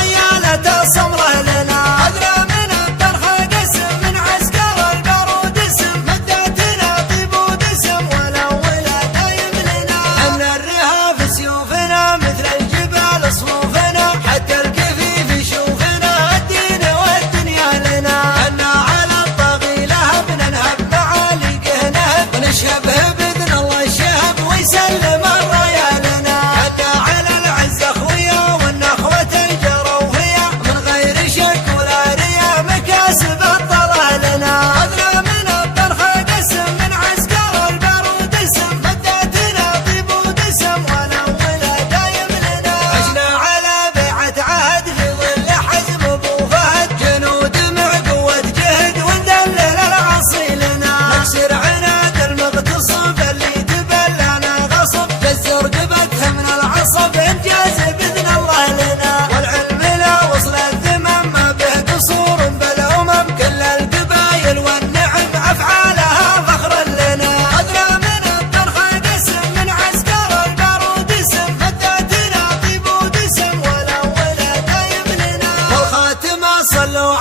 خيالة الصمرة لنا. أدرى من الطرحة قسم من عسكر البارود اسم مداتنا طيب ودسم والأولى دايم لنا. حمل الرهاف سيوفنا مثل الجبال صفوفنا حتى الكفيف يشوفنا الدين والدنيا لنا. أنا على الطاغي لهب ننهب معاليقه نهب ونشهبه بإذن الله الشهب ويسلم الرايا لنا. حتى على العز أخويا والنخوة الجروا هي من غير شك ولا ريا مكاسب الطلع لنا. أدرى من الطرحة قسم من عسكر البارود اسم مداتنا طيب ودسم والأولى دايم لنا. عشنا على بيعة عهد في ظل حزب أبو فهد جنود مع قوة جهد ونذلل العصي لنا. نكسر عناد المغتصب اللي تبلانا غصب جزر قبتها من العصب انجاز بإذن الله لنا. والعلم لا وصل الذمم ما به قصور بالأمم كل القبايل والنعم أفعالها فخر لنا. أدرى من الطرحة قسم من عسكر البارود اسم مداتنا طيب ودسم والأولى دايم لنا. والخاتمة صلوا